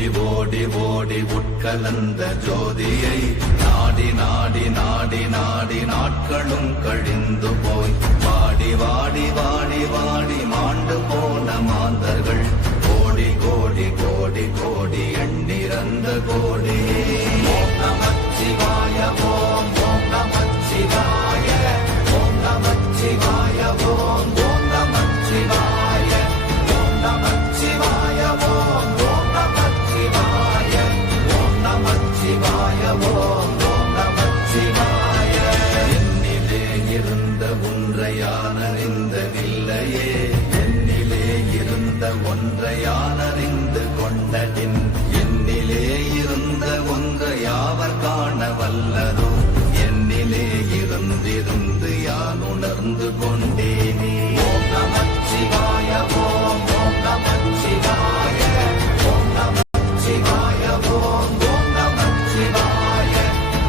ஓடி ஓடி ஓடி உட்கலந்த ஜோதியை நாடி நாடி நாடி நாடி நாட்களும் கழிந்து போய் வாடி வாடி வாடி வாடி மாண்டு போன மாந்தர்கள் கோடி கோடி கோடி கோடி எண்ணிறந்த கோடி. ஓம் நமச்சிவாய ஓம் ஓம் நமச்சிவாய ஓம் நமச்சிவாய ஓம் ஓம் நமச்சிவாய ஓம் நமச்சிவாய ஓம் ஓம் நமச்சிவாய ஓம் நமச்சிவாய ஓம் ஓம் நமச்சிவாய. என்னிலே இருந்த ஒன்றையானறிந்ததில்லையே என்னிலே இருந்த ஒன்றையானறிந்து கொண்டதின் என்னிலே இருந்த ஒன்றை யாவர் காண வல்லதோ என்னிலே இருந்திருந்து யான் உணர்ந்து கொண்டேனே. ஓம் நமச்சிவாய ஓம் ஓம் நமச்சிவாய ஓம் நமச்சிவாய ஓம் ஓம் நமச்சிவாய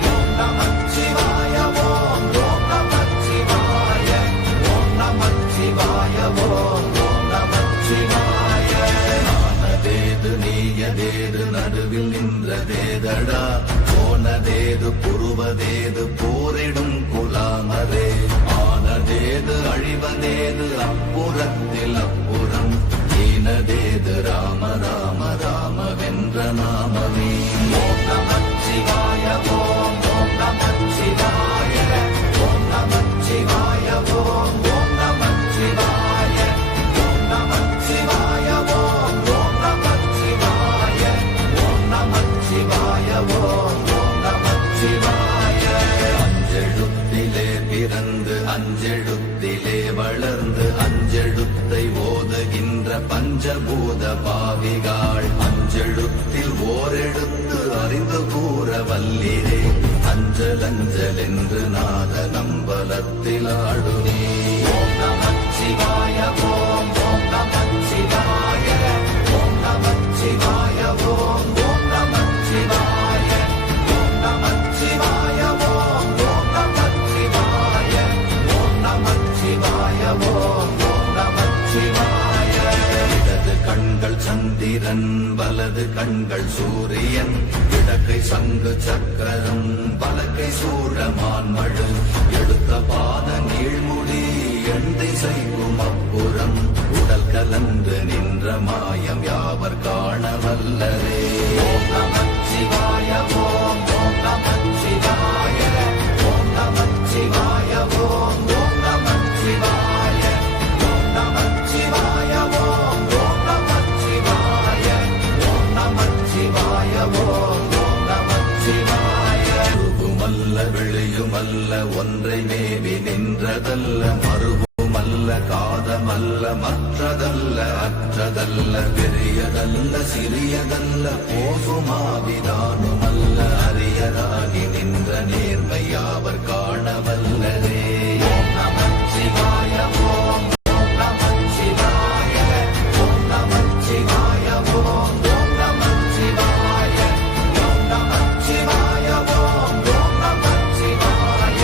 ஓம் நமச்சிவாய ஓம் ஓம் நமச்சிவாய ஓம் நமச்சிவாய ஓம் ஓம் நமச்சிவாய. நானதேது நீயதேது நடுவில் நின்றதேதடா போனதேது புருவதேது போரிடும் குலாமரே ஆனதேது அழிவதேது அப்புறத்தில் அப்புறம் ஈனதேது ராம ராம ராம வென்ற நாமமே. ஓம் நமச்சிவாய ஓம் ஓம் நமச்சிவாய ஓம் நமச்சிவாய ஓம் ஓம் நமச்சிவாய ஓம் நமச்சிவாய ஓம் ஓம் நமச்சிவாய ஓம் நமச்சிவாய ஓம் ஓம் நமச்சிவாய. அஞ்செழுத்திலே பிறந்து அஞ்செழுத்திலே வளர்ந்து அஞ்செழுத்தை ஓதுகின்ற பஞ்சபூத பாவிகாள் அஞ்செழுத்தில் ஓரெழுத்து அறிந்து கூற வல்லிரே அஞ்சல் அஞ்சல் என்று நாத நம்பலத்தில் ஆடுனே. ஓம் நமச்சிவாய ஓம் ஓம் நமச்சிவாய ஓம் நமச்சிவாய ஓம் ஓம் நமச்சிவாய ஓம் நமச்சிவாய ஓம் ஓம் நமச்சிவாய ஓம் நமச்சிவாய ஓம் ஓம் நமச்சிவாய. இடது கண்கள் சந்திரன் வலது கண்கள் சூரியன் இடக்கை சங்கு சக்கரம் வலக்கை சூழமான் மழு எடுத்த பாத நீழ்முடி எண் திசைக்கும் அப்புறம் உடல் கலந்து நின்ற மாயம் யாவர் காண வல்லரே. ஓம் நமச்சிவாய ஓம் ஓம் நமச்சிவாய ஓம் நமச்சிவாய ஓம் ஓம் நமச்சிவாய ஓம் நமச்சிவாய ஓம் ஓம் நமச்சிவாய ஓம் நமச்சிவாய ஓம் ஓம் நமச்சிவாய. உருவுமல்ல வெளியுமல்ல ஒன்றை மேவி நின்றதல்ல மறுவுமல்ல காதமல்ல மற்றதல்ல அற்றதல்ல பெரியதல்ல சிறியதல்ல போகுமாவிதானுமல்ல அரியராகி நின்ற நேர்மை யாவர் காண வல்லரே. ஓம் நமச்சிவாய ஓம் ஓம் நமச்சிவாய ஓம் நமச்சிவாய ஓம் ஓம் நமச்சிவாய ஓம் நமச்சிவாய ஓம் ஓம் நமச்சிவாய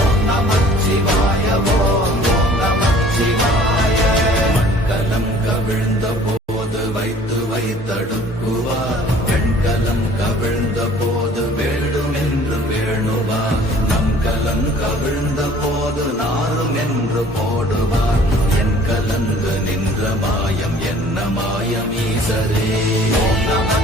ஓம் நமச்சிவாய ஓம் ஓம் நமச்சிவாய. மண்கலம் கவிழ்ந்த போது வைத்து வைத்தடுக்குவார் பெண்கலம் கவிழ்ந்த போது வேடும் என்று வேணுவார் நம் கலம் கவிழ்ந்த போது நாரும் என்று போடுவார் என் கலந்து நின்ற மாயம் என்ன மாயம் ஈசரே. ஓம் நம